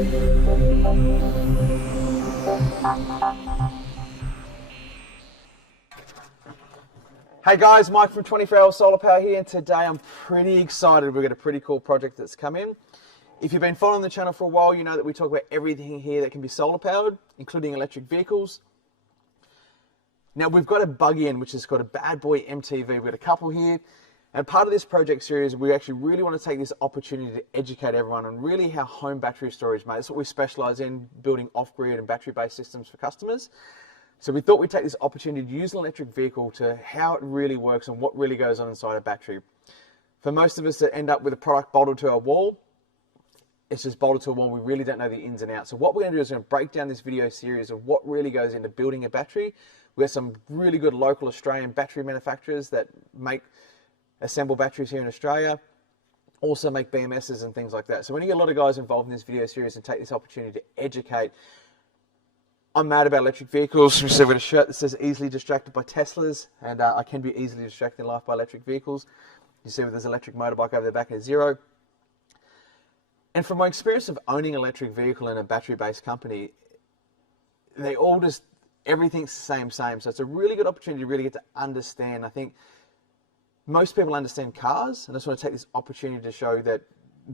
Hey guys, Mike from 24-Hour Solar Power here, and today I'm pretty excited. We've got a pretty cool project that's come in. If you've been following the channel for a while, you know that we talk about everything here that can be solar powered, including electric vehicles. Now we've got a buggy in which has got a bad boy MTV. We've got a couple here, and part of this project series, we actually really want to take this opportunity to educate everyone on really how home battery storage, mate. That's what we specialize in, building off-grid and battery-based systems for customers. So we thought we'd take this opportunity to use an electric vehicle to how it really works and what really goes on inside a battery. For most of us that end up with a product bolted to our wall, it's just bolted to a wall, we really don't know the ins and outs. So what we're going to do is we're going to break down this video series of what really goes into building a battery. We have some really good local Australian battery manufacturers that assemble batteries here in Australia, also make BMSs and things like that. So we're going to get a lot of guys involved in this video series and take this opportunity to educate. I'm mad about electric vehicles. We've got a shirt that says easily distracted by Teslas, and I can be easily distracted in life by electric vehicles. You see there's an electric motorbike over the back of Zero. And from my experience of owning an electric vehicle in a battery-based company, they all just, everything's the same. So it's a really good opportunity to really get to understand. I think most people understand cars, and I just want to take this opportunity to show that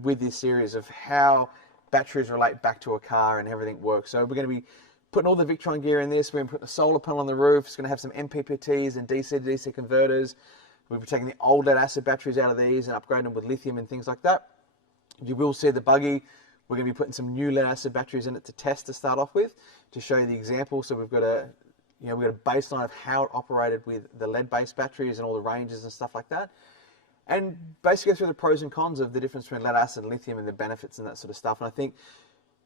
with this series of how batteries relate back to a car and everything works. So we're going to be putting all the Victron gear in this. We're going to put the solar panel on the roof. It's going to have some MPPTs and DC to DC converters. We'll be taking the old lead acid batteries out of these and upgrading them with lithium and things like that. You will see the buggy. We're going to be putting some new lead acid batteries in it to test to start off with, to show you the example. So we've got a baseline of how it operated with the lead-based batteries and all the ranges and stuff like that. And basically go through the pros and cons of the difference between lead acid and lithium and the benefits and that sort of stuff. And I think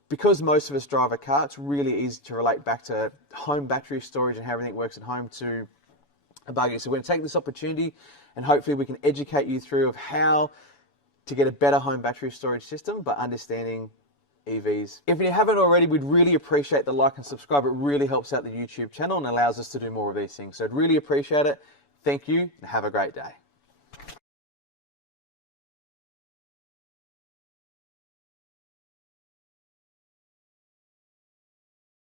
because most of us drive a car, it's really easy to relate back to home battery storage and how everything works at home to a buggy. So we're going to take this opportunity and hopefully we can educate you through of how to get a better home battery storage system by understanding EVs. If you haven't already, we'd really appreciate the like and subscribe. It really helps out the YouTube channel and allows us to do more of these things. So I'd really appreciate it. Thank you and have a great day.